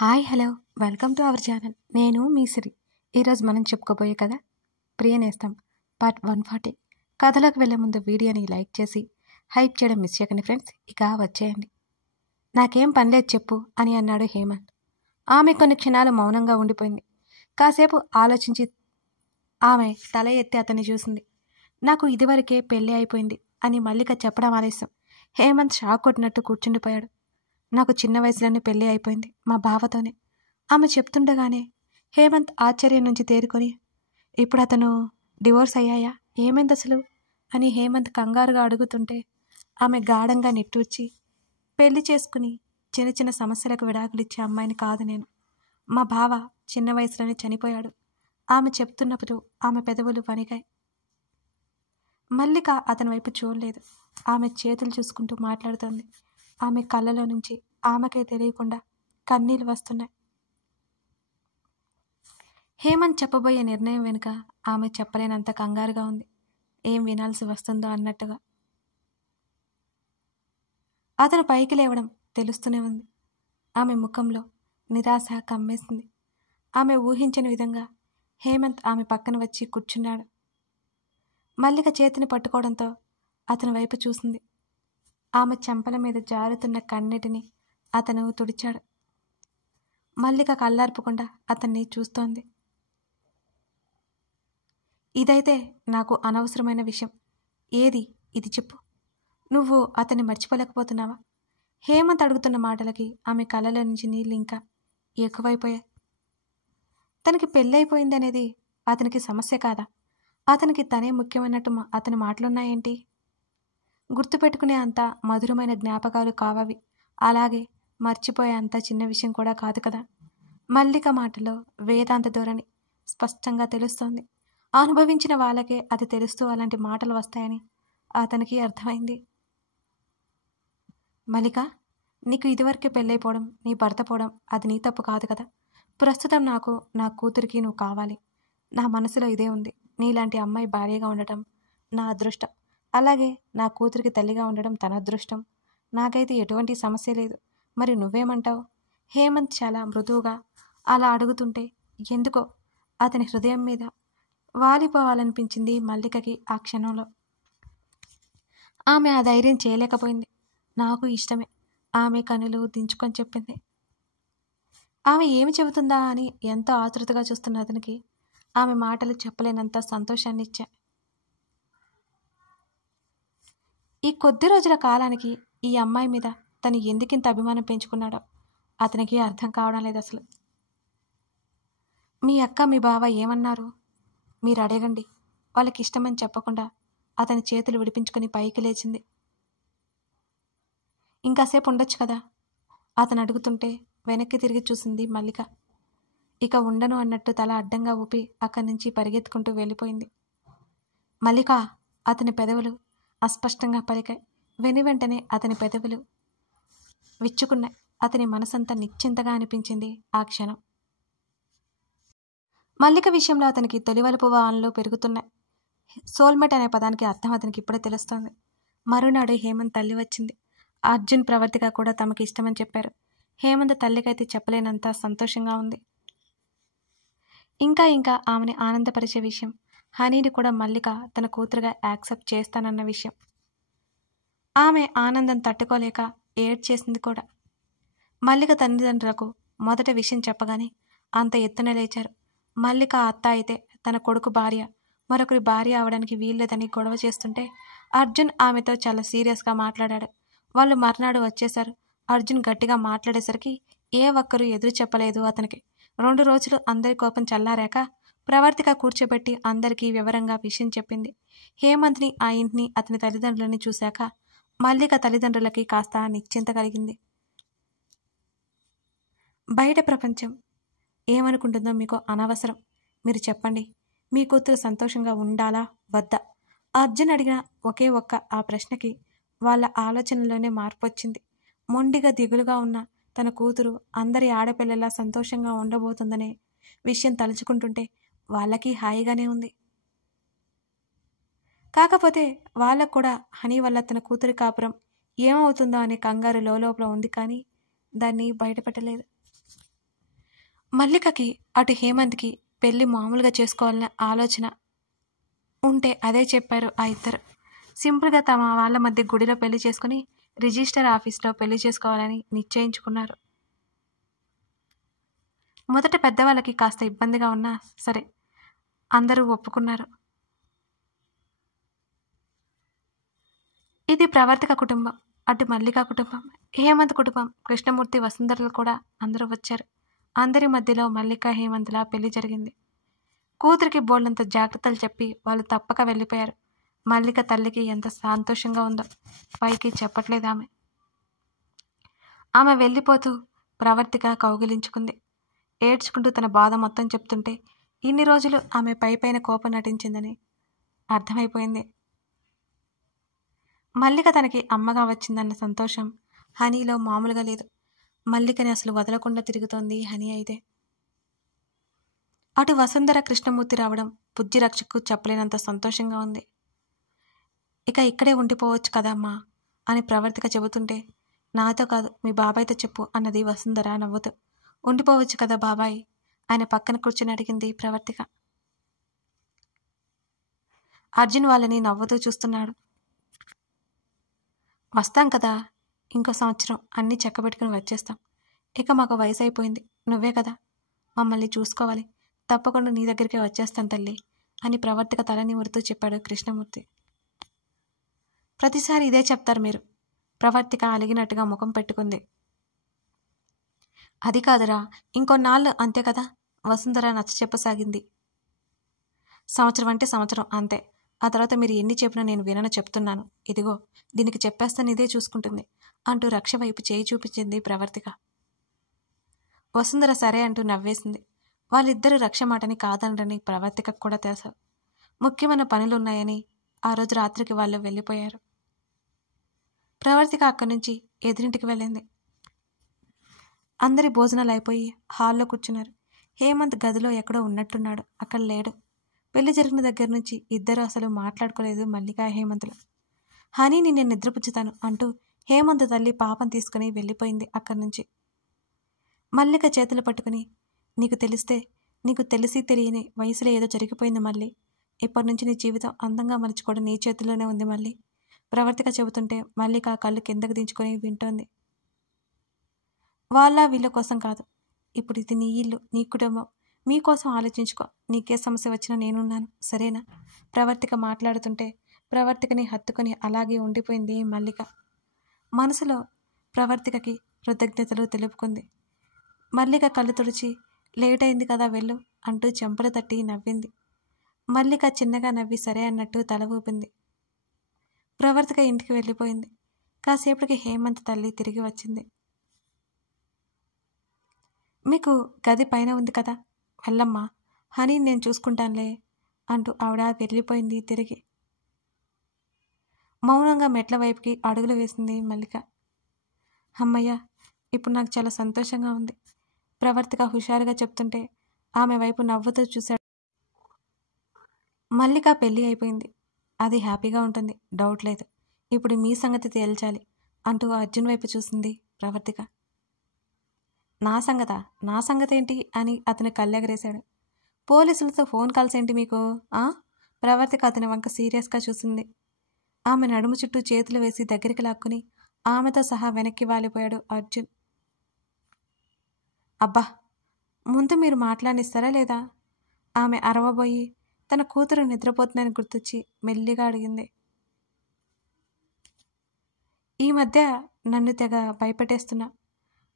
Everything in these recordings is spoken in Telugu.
Hi hello welcome to our channel. నేను మీ సిరి. ఈరోజు మనం చెప్పుకోబోయే కథ ప్రియనేస్తం పార్ట్ 140. కథలోకి వెళ్ళే ముందు వీడియోని లైక్ చేసి హైప్ చేయడం మిస్ చేయకండి ఫ్రెండ్స్. ఇక వచ్చేయండి. నాకేం పనిలేదు చెప్పు అని అన్నాడు హేమంత్. ఆమె కొన్ని క్షణాలు మౌనంగా ఉండిపోయింది. కాసేపు ఆలోచించి ఆమె తల ఎత్తి అతన్ని చూసింది. నాకు ఇదివరకే పెళ్ళి అయిపోయింది అని మల్లిక చెప్పడం ఆలస్యం. హేమంత్ షాక్ కొట్టినట్టు కూర్చుండిపోయాడు. నాకు చిన్న వయసులోనే పెళ్ళి అయిపోయింది, మా బావతోనే. ఆమె చెప్తుండగానే హేమంత్ ఆశ్చర్యం నుంచి తేరుకొని, ఇప్పుడు అతను డివోర్స్ అయ్యాయా, ఏమైంది అసలు అని హేమంత్ కంగారుగా అడుగుతుంటే ఆమె గాఢంగా నిట్టూర్చి, పెళ్లి చేసుకుని చిన్న చిన్న సమస్యలకు విడాకులిచ్చే అమ్మాయిని కాదు నేను. మా బావ చిన్న వయసులోనే చనిపోయాడు. ఆమె చెప్తున్నప్పుడు ఆమె పెదవులు వణిగాయి. మల్లిక అతని వైపు చూడలేదు. ఆమె చేతులు చూసుకుంటూ మాట్లాడుతోంది. ఆమె కళ్ళలో నుంచి ఆమెకే తెలియకుండా కన్నీళ్ళు వస్తున్నాయి. హేమంత్ చెప్పబోయే నిర్ణయం వెనుక ఆమె చెప్పలేనంత కంగారుగా ఉంది. ఏం వినాల్సి వస్తుందో అన్నట్టుగా. అతను పైకి లేవడం తెలుస్తూనే ఉంది. ఆమె ముఖంలో నిరాశ కమ్మేసింది. ఆమె ఊహించని విధంగా హేమంత్ ఆమె పక్కన వచ్చి కూర్చున్నాడు. మల్లిక చేతిని పట్టుకోవడంతో అతని వైపు చూసింది. ఆమె చెంపల మీద జారుతున్న కన్నీటిని అతను తుడిచాడు. మల్లిక కళ్ళార్పకుండా అతన్ని చూస్తోంది. ఇదైతే నాకు అనవసరమైన విషయం. ఏది ఇది చెప్పు. నువ్వు అతన్ని మర్చిపోలేకపోతున్నావా? హేమంత్ అడుగుతున్న మాటలకి ఆమె కళ్ళలో నుంచి నీళ్ళు ఇంకా ఎక్కువైపోయాయి. తనకి పెళ్ళైపోయింది అనేది అతనికి సమస్య కాదా? అతనికి తనే ముఖ్యమైనట్టు అతని మాటలున్నాయేంటి? గుర్తుపెట్టుకునే అంత మధురమైన జ్ఞాపకాలు కావవి. అలాగే మర్చిపోయే అంత చిన్న విషయం కూడా కాదు కదా. మల్లిక మాటలో వేదాంత ధోరణి స్పష్టంగా తెలుస్తోంది. అనుభవించిన వాళ్ళకే అది తెలుస్తూ అలాంటి మాటలు వస్తాయని అతనికి అర్థమైంది. మల్లిక, నీకు ఇదివరకే పెళ్ళైపోవడం, నీ భర్త పోవడం అది నీ తప్పు కాదు కదా. ప్రస్తుతం నాకు నా కూతురికి నువ్వు కావాలి. నా మనసులో ఇదే ఉంది. నీలాంటి అమ్మాయి భార్యగా ఉండటం నా అదృష్టం. అలాగే నా కూతురికి తల్లిగా ఉండడం తన అదృష్టం. నాకైతే ఎటువంటి సమస్య లేదు. మరి నువ్వేమంటావు? హేమంత్ చాలా మృదువుగా అలా అడుగుతుంటే ఎందుకో అతని హృదయం మీద వాలిపోవాలనిపించింది మల్లికకి ఆ క్షణంలో. ఆమె ఆ ధైర్యం చేయలేకపోయింది. నాకు ఇష్టమే, ఆమె కనులు దించుకొని చెప్పింది. ఆమె ఏమి చెబుతుందా అని ఎంతో ఆతృతగా చూస్తున్న అతనికి ఆమె మాటలు చెప్పలేనంత సంతోషాన్ని ఇచ్చాయి. ఈ కొద్ది రోజుల కాలానికి ఈ అమ్మాయి మీద తను ఎందుకింత అభిమానం పెంచుకున్నాడో అతనికి అర్థం కావడం లేదు అసలు. మీ అక్క మీ బావ ఏమన్నారు? మీరు అడగండి. వాళ్ళకి ఇష్టమని చెప్పకుండా అతని చేతులు విడిపించుకుని పైకి లేచింది. ఇంకాసేపు ఉండొచ్చు కదా అతను అడుగుతుంటే వెనక్కి తిరిగి చూసింది మల్లిక. ఇక ఉండను అన్నట్టు తల అడ్డంగా ఊపి అక్కడి నుంచి పరిగెత్తుకుంటూ వెళ్ళిపోయింది. మల్లిక, అతని పెదవులు అస్పష్టంగా పలికాయి. వెనువెంటనే అతని పెదవులు విచ్చుకున్నాయి. అతని మనసంతా నిశ్చింతగా అనిపించింది ఆ క్షణం. మల్లిక విషయంలో అతనికి తొలివలుపు భావనలు పెరుగుతున్నాయి. సోల్మేట్ అనే పదానికి అర్థం అతనికి ఇప్పుడే తెలుస్తోంది. మరునాడు హేమంత్ తల్లి వచ్చింది. అర్జున్ ప్రవర్తిగా కూడా తమకి ఇష్టమని చెప్పారు. హేమంత్ తల్లికైతే చెప్పలేనంత సంతోషంగా ఉంది. ఇంకా ఆమెని ఆనందపరిచే విషయం, హనీని కూడా మల్లిక తన కూతురుగా యాక్సెప్ట్ చేస్తానన్న విషయం. ఆమె ఆనందం తట్టుకోలేక ఏడ్చేసింది కూడా. మల్లిక తల్లిదండ్రులకు మొదట విషయం చెప్పగానే అంత ఎత్తున లేచారు. మల్లిక అత్త అయితే తన కొడుకు భార్య మరొకరి భార్య అవడానికి వీల్లేదని గొడవ చేస్తుంటే అర్జున్ ఆమెతో చాలా సీరియస్గా మాట్లాడాడు. వాళ్ళు మర్నాడు వచ్చేశారు. అర్జున్ గట్టిగా మాట్లాడేసరికి ఏ ఒక్కరూ ఎదురు చెప్పలేదు అతనికి. 2 రోజులు అందరి కోపం చల్లారాక ప్రవర్తిగా కూర్చోబెట్టి అందరికీ వివరంగా విషయం చెప్పింది. హేమంత్ని, ఆ ఇంటిని, అతని తల్లిదండ్రులని చూశాక మల్లిక తల్లిదండ్రులకి కాస్త నిశ్చింత కలిగింది. బయట ప్రపంచం ఏమనుకుంటుందో మీకు అనవసరం. మీరు చెప్పండి, మీ కూతురు సంతోషంగా ఉండాలా వద్దా? అర్జున్ అడిగిన ఒకే ఒక్క ఆ ప్రశ్నకి వాళ్ళ ఆలోచనలోనే మార్పు వచ్చింది. మొండిగా దిగులుగా ఉన్న తన కూతురు అందరి ఆడపిల్లలా సంతోషంగా ఉండబోతుందనే విషయం తలుచుకుంటుంటే వాళ్ళకి హాయిగానే ఉంది. కాకపోతే వాళ్ళకు కూడా హనీ వల్ల తన కూతురి కాపురం ఏమవుతుందో అనే కంగారు లోపల ఉంది. కానీ దాన్ని బయటపెట్టలేదు. మల్లికకి అటు హేమంత్కి పెళ్లి మామూలుగా చేసుకోవాలనే ఆలోచన ఉంటే అదే చెప్పారు ఆ ఇద్దరు. సింపుల్గా తమ వాళ్ళ మధ్య గుడిలో పెళ్లి చేసుకుని రిజిస్టర్ ఆఫీస్లో పెళ్లి చేసుకోవాలని నిశ్చయించుకున్నారు. మొదట పెద్దవాళ్ళకి కాస్త ఇబ్బందిగా ఉన్నా సరే అందరూ ఒప్పుకున్నారు. ఇది ప్రవర్తిక కుటుంబం, అటు మల్లిక కుటుంబం, హేమంత్ కుటుంబం, కృష్ణమూర్తి, వసుంధరలు కూడా అందరూ వచ్చారు. అందరి మధ్యలో మల్లిక హేమంత్లా పెళ్లి జరిగింది. కూతురికి బోల్డంత జాగ్రత్తలు చెప్పి వాళ్ళు తప్పక వెళ్ళిపోయారు. మల్లిక తల్లికి ఎంత సంతోషంగా ఉందో పైకి చెప్పట్లేదు ఆమె. ఆమె వెళ్ళిపోతూ ప్రవర్తిక కౌగిలించుకుంది. ఏడ్చుకుంటూ తన బాధ మొత్తం చెప్తుంటే ఇన్ని రోజులు ఆమె పైపైన కోపం నటించిందని అర్థమైపోయింది. మల్లిక తనకి అమ్మగా వచ్చిందన్న సంతోషం హనీలో మామూలుగా లేదు. మల్లికని అసలు వదలకుండా తిరుగుతోంది హనీ అయితే. అటు వసుంధర కృష్ణమూర్తి రావడం బుజ్జి రక్షకు చెప్పలేనంత సంతోషంగా ఉంది. ఇక ఇక్కడే ఉండిపోవచ్చు కదమ్మా అని ప్రవర్తిక చెబుతుంటే, నాతో కాదు మీ బాబాయ్తో చెప్పు అన్నది వసుంధర నవ్వుతూ. ఉండిపోవచ్చు కదా బాబాయ్ ఆయన పక్కన కూర్చుని అడిగింది ప్రవర్తిక. అర్జున్ వాళ్ళని నవ్వుతూ చూస్తున్నాడు. వస్తాం కదా, ఇంకో సంవత్సరం అన్నీ చక్కబెట్టుకుని వచ్చేస్తాం. ఇక మాకు వయసు అయిపోయింది, నువ్వే కదా మమ్మల్ని చూసుకోవాలి. తప్పకుండా నీ దగ్గరికే వచ్చేస్తాను తల్లి అని ప్రవర్తిక తల నిమురుతూ చెప్పాడు కృష్ణమూర్తి. ప్రతిసారి ఇదే చెప్తారు మీరు. ప్రవర్తిక అలిగినట్టుగా ముఖం పెట్టుకుంది. అది కాదురా, ఇంకొన్నాళ్ళు అంతే కదా వసుంధర నచ్చ చెప్పసాగింది. సంవత్సరం అంటే సంవత్సరం అంతే, ఆ తర్వాత మీరు ఎన్ని చెప్పినా నేను వినను చెప్తున్నాను. ఇదిగో దీనికి చెప్పేస్తాను, ఇదే చూసుకుంటుంది అంటూ రక్ష వైపు చేయి చూపించింది ప్రవర్తిక. వసుంధర సరే అంటూ నవ్వేసింది. వాళ్ళిద్దరూ రక్ష మాటని కాదనరని ప్రవర్తికకు కూడా తెలుసు. ముఖ్యమైన పనులున్నాయని ఆ రోజు రాత్రికి వాళ్ళు వెళ్ళిపోయారు. ప్రవర్తిక అక్కడి నుంచి ఎదురింటికి వెళ్ళింది. అందరి భోజనాలు అయిపోయి హాల్లో కూర్చున్నారు. హేమంత్ గదిలో ఎక్కడో ఉన్నట్టున్నాడు, అక్కడ లేడు. పెళ్లి జరిగిన దగ్గర నుంచి ఇద్దరు అసలు మాట్లాడుకోలేదు మల్లిక హేమంతులు. హనీని నేను నిద్రపుచ్చుతాను అంటూ హేమంత్ తల్లి పాపం తీసుకుని వెళ్ళిపోయింది అక్కడి నుంచి. మల్లిక చేతులు పట్టుకుని, నీకు తెలిసి తెలియని వయసులో ఏదో జరిగిపోయింది మళ్ళీ. ఇప్పటి నుంచి నీ జీవితం అందంగా మలుచుకోవడం నీ చేతుల్లోనే ఉంది మళ్ళీ. ప్రవర్తిక చెబుతుంటే మల్లిక కళ్ళు కిందకు దించుకొని వింటోంది. వాళ్ళ వీళ్ళ కోసం కాదు, ఇప్పుడు ఇది నీ ఇల్లు, నీ కుటుంబం, మీకోసం ఆలోచించుకో. నీకే సమస్య వచ్చినా నేనున్నాను, సరేనా? ప్రవర్తిక మాట్లాడుతుంటే ప్రవర్తికని హత్తుకొని అలాగే ఉండిపోయింది మల్లిక. మనసులో ప్రవర్తికకి కృతజ్ఞతలు తెలుపుకుంది. మల్లిక కళ్ళు తుడిచి, లేట్ అయింది కదా వెళ్ళు అంటూ చెంపలు తట్టి నవ్వింది. మల్లిక చిన్నగా నవ్వి సరే అన్నట్టు తల ఊపింది. ప్రవర్తిక ఇంటికి వెళ్ళిపోయింది. కాసేపటికి హేమంత్ తల్లి తిరిగి వచ్చింది. మీకు గది పైన ఉంది కదా, వెళ్ళమ్మా, హనీ నేను చూసుకుంటానులే అంటూ ఆవిడ వెళ్ళిపోయింది తిరిగి. మౌనంగా మెట్ల వైపుకి అడుగులు వేసింది మల్లిక. అమ్మయ్య, ఇప్పుడు నాకు చాలా సంతోషంగా ఉంది. ప్రవర్తిక హుషారుగా చెప్తుంటే ఆమె వైపు నవ్వుతూ చూశాడు. మల్లిక పెళ్ళి అయిపోయింది, అది హ్యాపీగా ఉంటుంది, డౌట్ లేదు. ఇప్పుడు మీ సంగతి తేల్చాలి అంటూ అర్జున్ వైపు చూసింది ప్రవర్తిక. నా సంగతి ఏంటి అని అతను కళ్ళెగరేశాడు. పోలీసులతో ఫోన్ కాల్స్ ఏంటి మీకు? ప్రవర్తిక అతని వంక సీరియస్గా చూసింది. ఆమె నడుము చుట్టూ చేతులు వేసి దగ్గరికి లాక్కుని ఆమెతో సహా వెనక్కి వాలిపోయాడు అర్జున్. అబ్బా, ముందు మీరు మాట్లాడిస్తారా లేదా? ఆమె అరవబోయి తన కూతురు నిద్రపోతుందని గుర్తొచ్చి మెల్లిగా అడిగింది. ఈ మధ్య నన్ను తెగ భయపెట్టేస్తున్నా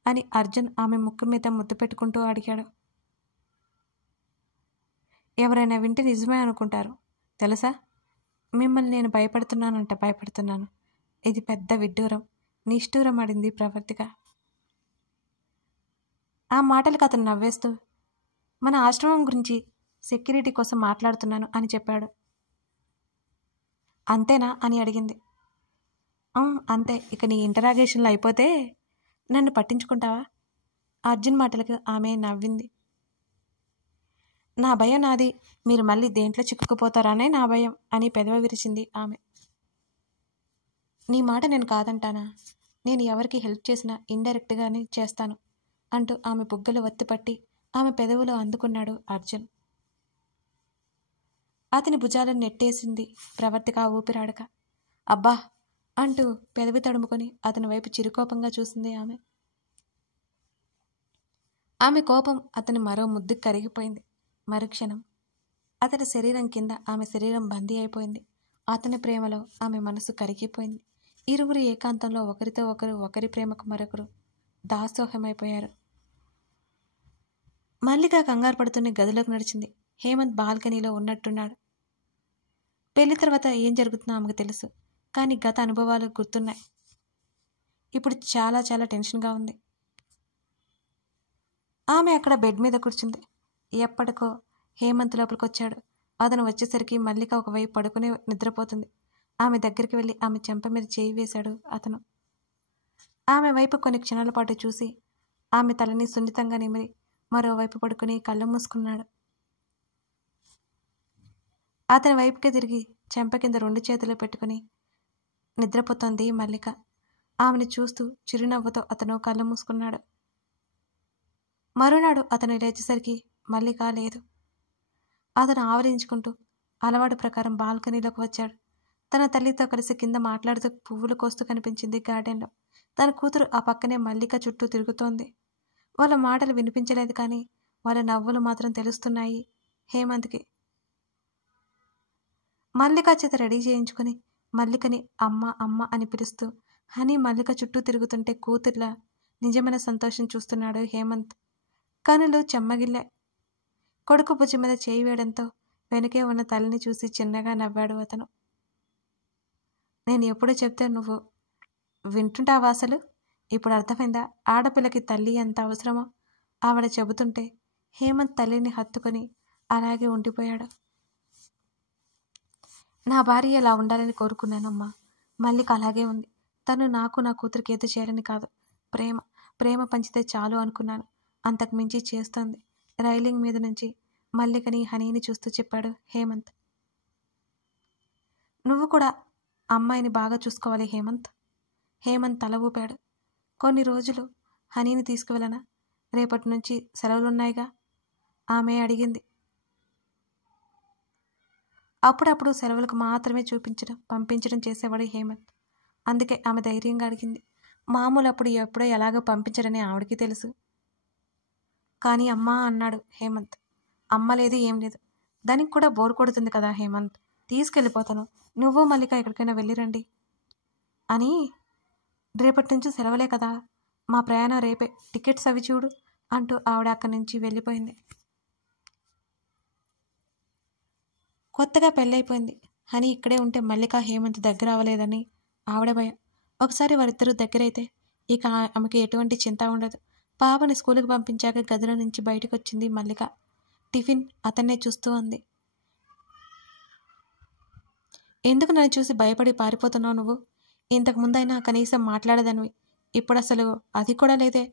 అని అర్జున్ ఆమె ముక్కు మీద ముద్దు పెట్టుకుంటూ అడిగాడు. ఎవరైనా వింటే నిజమే అనుకుంటారు తెలుసా. మిమ్మల్ని నేను భయపడుతున్నాను. ఇది పెద్ద విడ్డూరం, నిష్ఠూరం అడింది ప్రవర్తిక. ఆ మాటలకు అతను నవ్వేస్తూ, మన ఆశ్రమం గురించి సెక్యూరిటీ కోసం మాట్లాడుతున్నాను అని చెప్పాడు. అంతేనా అని అడిగింది. అంతే, ఇక నీ ఇంటరాగేషన్లు అయిపోతే నన్ను పట్టించుకుంటావా? అర్జున్ మాటలకు ఆమె నవ్వింది. నా భయం నాది, మీరు మళ్ళీ దేంట్లో చిక్కుకుపోతారనే నా భయం అని పెదవి విరిచింది ఆమె. నీ మాట నేను కాదంటానా? నేను ఎవరికి హెల్ప్ చేసినా ఇండైరెక్ట్గానే చేస్తాను అంటూ ఆమె బుగ్గలు ఒత్తిపట్టి ఆమె పెదవులో అందుకున్నాడు అర్జున్. అతని భుజాలను నెట్టేసింది ప్రవర్తిక ఊపిరాడక. అబ్బా అంటూ పెదవి తడుముకొని అతని వైపు చిరుకోపంగా చూసింది ఆమె. ఆమె కోపం అతని మరో ముద్దుకు కరిగిపోయింది. మరుక్షణం అతని శరీరం కింద ఆమె శరీరం బందీ అయిపోయింది. అతని ప్రేమలో ఆమె మనసు కరిగిపోయింది. ఇరువురు ఏకాంతంలో ఒకరితో ఒకరు, ఒకరి ప్రేమకు మరొకరు దాసోహమైపోయారు. మల్లిక కంగారు పడుతూనే గదిలోకి నడిచింది. హేమంత్ బాల్కనీలో ఉన్నట్టున్నాడు. పెళ్లి తర్వాత ఏం జరుగుతుందో ఆమెకు తెలుసు, కానీ గత అనుభవాలు గుర్తున్నాయి. ఇప్పుడు చాలా చాలా టెన్షన్గా ఉంది. ఆమె అక్కడ బెడ్ మీద కూర్చుంది. ఎప్పటికో హేమంత్ లోపలికి వచ్చాడు. అతను వచ్చేసరికి మల్లిక ఒకవైపు పడుకుని నిద్రపోతుంది. ఆమె దగ్గరికి వెళ్ళి ఆమె చెంప మీద చేయి వేశాడు అతను. ఆమె వైపు కొన్ని క్షణాల పాటు చూసి ఆమె తలని సున్నితంగా నిమిరి మరోవైపు పడుకుని కళ్ళు మూసుకున్నాడు. అతని వైపుకే తిరిగి చెంప కింద 2 చేతులు పెట్టుకుని నిద్రపోతోంది మల్లిక. ఆమెను చూస్తూ చిరునవ్వుతో అతను కళ్ళు మూసుకున్నాడు. మరునాడు అతను లేచేసరికి మల్లిక లేదు. అతను ఆవరించుకుంటూ అలవాటు ప్రకారం బాల్కనీలోకి వచ్చాడు. తన తల్లితో కలిసి కింద మాట్లాడుతూ పువ్వులు కోస్తూ కనిపించింది గార్డెన్లో. తన కూతురు ఆ పక్కనే మల్లిక చుట్టూ తిరుగుతోంది. వాళ్ళ మాటలు వినిపించలేదు, కానీ వాళ్ళ నవ్వులు మాత్రం తెలుస్తున్నాయి హేమంత్కి. మల్లిక చేత రెడీ చేయించుకుని మల్లికని అమ్మ అమ్మ అని పిలుస్తూ హనీ మల్లిక చుట్టూ తిరుగుతుంటే కూతుర్లా నిజమైన సంతోషం చూస్తున్నాడు హేమంత్. కనులు చెమ్మగిల్లే. కొడుకు భుజం మీద చేయి వేయడంతో వెనుకే ఉన్న తల్లిని చూసి చిన్నగా నవ్వాడు అతను. నేను ఎప్పుడూ చెప్తే నువ్వు వింటుంటావా అసలు? ఇప్పుడు అర్థమైందా ఆడపిల్లకి తల్లి ఎంత అవసరమో? ఆవిడ చెబుతుంటే హేమంత్ తల్లిని హత్తుకొని అలాగే ఉండిపోయాడు. నా భార్య ఎలా ఉండాలని కోరుకున్నానమ్మా. మల్లిక అలాగే ఉంది. తను నాకు, నా కూతురికి ఏదో చేయాలని కాదు, ప్రేమ ప్రేమ పంచితే చాలు అనుకున్నాను. అంతకు మించి చేస్తోంది. రైలింగ్ మీద నుంచి మల్లికని హనీని చూస్తూ చెప్పాడు హేమంత్. నువ్వు కూడా అమ్మాయిని బాగా చూసుకోవాలి హేమంత్. హేమంత్ తల ఊపాడు. కొన్ని రోజులు హనీని తీసుకువెళ్ళనా? రేపటి నుంచి సెలవులున్నాయిగా ఆమె అడిగింది. అప్పుడప్పుడు సెలవులకు మాత్రమే పంపించడం చేసేవాడు హేమంత్. అందుకే ఆమె ధైర్యంగా అడిగింది. మామూలు అప్పుడు ఎప్పుడో ఎలాగో పంపించడని ఆవిడికి తెలుసు. కానీ అమ్మా అన్నాడు హేమంత్. అమ్మ లేదు, ఏం లేదు. దానికి కూడా బోర్ కొడుతుంది కదా హేమంత్. తీసుకెళ్ళిపోతాను, నువ్వు మల్లిక ఎక్కడికైనా వెళ్ళిరండి అని. రేపటి నుంచి సెలవులే కదా, మా ప్రయాణం రేపే, టికెట్స్ అవి చూడు అంటూ ఆవిడ అక్కడి నుంచి వెళ్ళిపోయింది. కొత్తగా పెళ్ళైపోయింది. హనీ ఇక్కడే ఉంటే మల్లిక హేమంత్ దగ్గర అవ్వలేదని ఆవిడ భయం. ఒకసారి వారిద్దరూ దగ్గరైతే ఇక ఆమెకి ఎటువంటి చింత ఉండదు. పాపని స్కూల్కి పంపించాక గదిలో నుంచి బయటకు వచ్చింది మల్లిక. టిఫిన్ అతన్నే చూస్తూ ఉంది. ఎందుకు నన్ను చూసి భయపడి పారిపోతున్నావు నువ్వు? ఇంతకు ముందైనా కనీసం మాట్లాడదనివి, ఇప్పుడు అసలు అది కూడా లేదే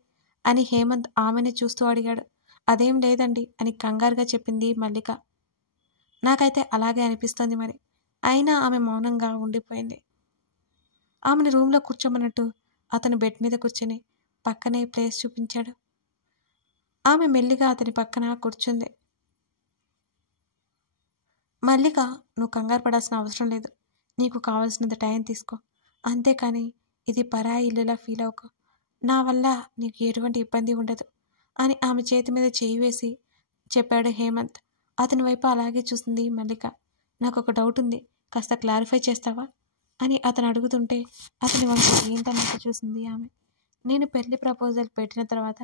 అని హేమంత్ ఆమెనే చూస్తూ అడిగాడు. అదేం లేదండి అని కంగారుగా చెప్పింది మల్లిక. నాకైతే అలాగే అనిపిస్తోంది మరి. అయినా ఆమె మౌనంగా ఉండిపోయింది. ఆమెను రూమ్లో కూర్చోమన్నట్టు అతను బెడ్ మీద కూర్చొని పక్కనే ప్లేస్ చూపించాడు. ఆమె మెల్లిగా అతని పక్కన కూర్చుంది. మల్లిక, నువ్వు కంగారు పడాల్సిన అవసరం లేదు. నీకు కావాల్సినంత టైం తీసుకో, అంతేకాని ఇది పరాయి ఇల్లులా ఫీల్ అవ్వకు. నా వల్ల నీకు ఎటువంటి ఇబ్బంది ఉండదు అని ఆమె చేతి మీద చేయి వేసి చెప్పాడు హేమంత్. అతని వైపు అలాగే చూసింది మల్లిక. నాకు ఒక డౌట్ ఉంది, కాస్త క్లారిఫై చేస్తావా అని అతను అడుగుతుంటే అతని వంక ఏంటన్నట్టు చూసింది ఆమె. నేను పెళ్లి ప్రపోజల్ పెట్టిన తర్వాత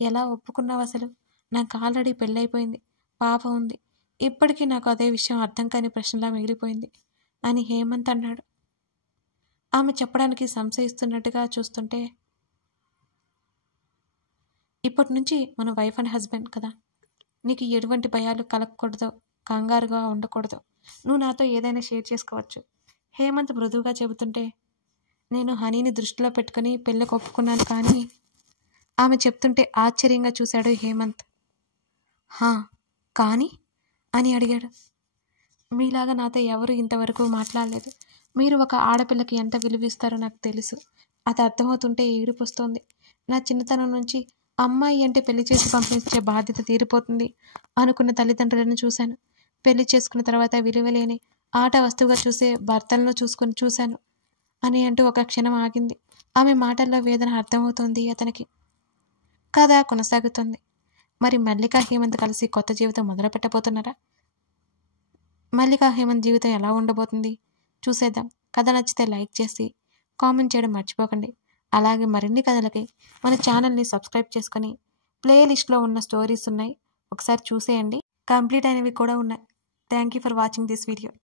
ఎలా ఒప్పుకున్నావు అసలు? నాకు ఆల్రెడీ పెళ్ళైపోయింది, పాప ఉంది. ఇప్పటికీ నాకు అదే విషయం అర్థం కాని ప్రశ్నలా మిగిలిపోయింది అని హేమంత్ అన్నాడు. ఆమె చెప్పడానికి సంశయిస్తున్నట్టుగా చూస్తుంటే, ఇప్పటి నుంచి మన వైఫ్ అండ్ హస్బెండ్ కదా, నీకు ఎటువంటి భయాలు కలగకూడదు, కంగారుగా ఉండకూడదు. నువ్వు నాతో ఏదైనా షేర్ చేసుకోవచ్చు హేమంత్ మృదువుగా చెబుతుంటే, నేను హనీని దృష్టిలో పెట్టుకుని పెళ్ళికి ఒప్పుకున్నాను కానీ ఆమె చెప్తుంటే ఆశ్చర్యంగా చూశాడు హేమంత్. హా కానీ అని అడిగాడు. మీలాగా నాతో ఎవరు ఇంతవరకు మాట్లాడలేదు. మీరు ఒక ఆడపిల్లకి ఎంత విలువిస్తారో నాకు తెలుసు. అది అర్థమవుతుంటే ఏడుపు వస్తోంది. నా చిన్నతనం నుంచి అమ్మాయి అంటే పెళ్లి చేసి పంపించే బాధ్యత తీరిపోతుంది అనుకున్న తల్లిదండ్రులను చూశాను. పెళ్లి చేసుకున్న తర్వాత విలువలేని ఆట వస్తువుగా చూసే భర్తలను చూశాను అని అంటూ ఒక క్షణం ఆగింది. ఆమె మాటల్లో వేదన అర్థమవుతోంది అతనికి. కథ కొనసాగుతుంది. మరి మల్లిక హేమంత్ కలిసి కొత్త జీవితం మొదలు పెట్టబోతున్నారా? మల్లిక హేమంత్ జీవితం ఎలా ఉండబోతుంది చూసేద్దాం. కథ నచ్చితే లైక్ చేసి కామెంట్ చేయడం మర్చిపోకండి. అలాగే మరిన్ని కథలకి మన ఛానల్ని సబ్స్క్రైబ్ చేసుకొని ప్లేలిస్ట్లో ఉన్న స్టోరీస్ ఉన్నాయి, ఒకసారి చూసేయండి. కంప్లీట్ అయినవి కూడా ఉన్నాయి. Thank you for watching this video.